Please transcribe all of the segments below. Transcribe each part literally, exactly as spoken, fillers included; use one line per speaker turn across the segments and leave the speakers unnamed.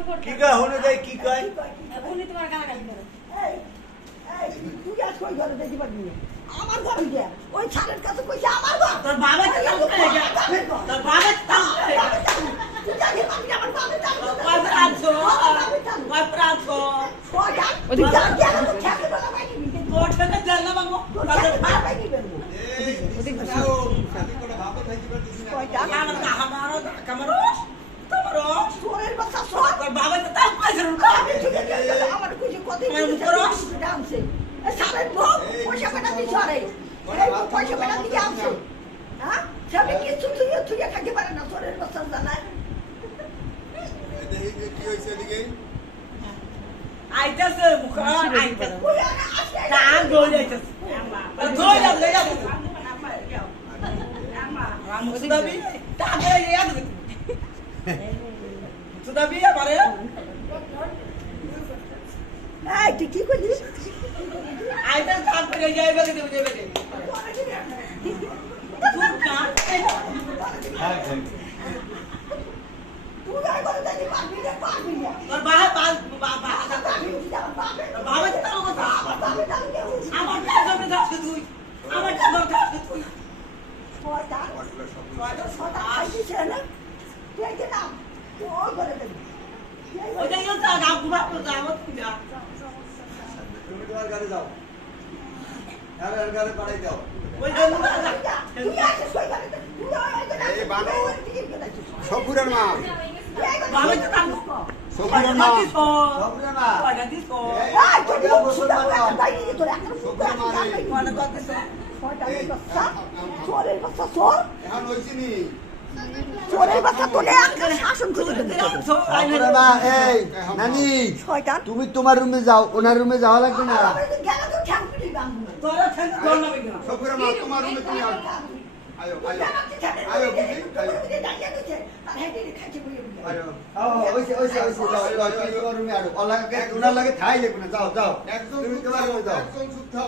কি কয় হলো যাই কি কয়
উনি তোমার গালাগালি করে
এই এই তুই আজ কই ঘরে দেখি পারবি না আমার ঘর গিয়া ওই ছাড়ের কাছে কইছে আমার ঘর
তোর বাবা কি করে গেল তোর বাবা
তুই জানি পারবি আমার বাবা জানি
কয় প্রাণছো কয় প্রাণছো
তুই জানি কেন তো খেতে বলা বাইনি
তোর থেকে জান না বাবু
তোর ভাই বাইনি বেরবো
ওদিক যাও সাথে করে ভাবো থাকি পারতেছি না
কয়টা
আমার কামারো কামারো তোমারো
সোরের বাচ্চা সোর
তোর বাবা তো তাও কইছে
আমি ঠিক আছে আমার কইছে কত ডান্সে সারের ভোগ পয়সা পেটা দিছ আরে এই পয়সা পেটা দিয়ে আনছে হ্যাঁ সবে কিছু তুই তুই খাইতে পারে না সোরের বাচ্চা জানাই
দেখি কি হইছে এদিকে
আইতাছে মুখ আইতাছে
ওই আসে
তা দই যাইতাছে দই যাও দই যাও রাম সুদাবি তাকে ইয়াদ সুদাবি আমারে
এই তুই কি কইলি
আইতাছে কাট করে যাইবে কে দেবে যাইবে তুই না
হ্যাঁ হ্যাঁ
তুই যাই করে দেখি পারবি না পারবি না
তোর বাবা বাবা বাবা তো তাও কথা আমার কাছে যাচ্ছে তুই আমার কাছে যাচ্ছে তুই
ছয়টা ছয়টা ছয়টা খাইছে না তুই কি নাম তুই করে দেখি
ওই যে ইও তা গাব গুবাব তো যাও তুই যা
তুমি তোমার ঘরে যাও আর আর ঘরে পাড়াই দাও
ওই যে
তুই আসিস কই করে তুই
এই বানো সপুরের মা
বাবা তো তাও
সপুরের মা
দিছো
সপুরের মা
কয়টা দিছো
এই তুই মুসলমান তাই নিয়ে তোর এখন
সপুরের মা রে
কয়টা কত দিছো
ছয়টা বাচ্চা চোরের বাচ্চা চোর
এখন হইছে নি
চোরের বাচ্চা তোলে আঙ্কেল শাসন করে দেবে
সপুরের মা এই নানি
ছয়টা
তুমি তোমার রুমে যাও ওনার রুমে যাওয়া লাগবে না
গেল তো ঠ্যাঙ্কুরি বাংলা
তোরা থেকে দল না বিনা
সপুরের মা তোমার রুমে তুমি আও আয়ো আয়ো আয়ো বুঝি আয়ো
ও ওইসে ওইসে ওইসে যাও যাও তুমি তোমার রুমে আরো ওনাকে ওনার লাগে ঠাই লাগবে না যাও যাও
একজন
তুমি তোমার রুমে যাও
একজন চুপ থাও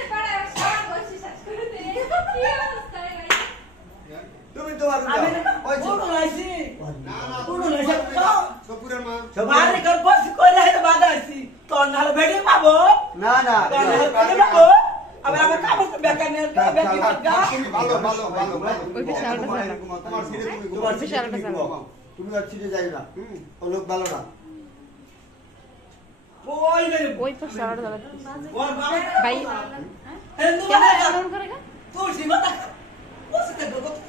তুমি তোমার রুমে
আমি
যাও ওই যে
পুরো লাইছি
না না
পুরো লাইছি
সপুরের মা
বারে কর বস কই লাইছে বাদা আইছি তোর নালে বেডে পাবো
না না
তোর নালে বেডে পাবো আবার আমার কাম আছে বেকার নিয়ে বেকি বাগা
তুমি ভালো ভালো ভালো ভালো
ওই বিশালটা চালা।
তোমার ছেলে তুমি
তোমার
ঘুমাও।
বিশালটা চালা।
তুমি আর ছিটে যাই না ও লোক ভালো না
ওই মেরে
ওই তো সারা দাদা
ওর বাবা
ভাই
হিন্দু
কেন
বাবা
এমন করে গা
তুই সীমা বসে থাকো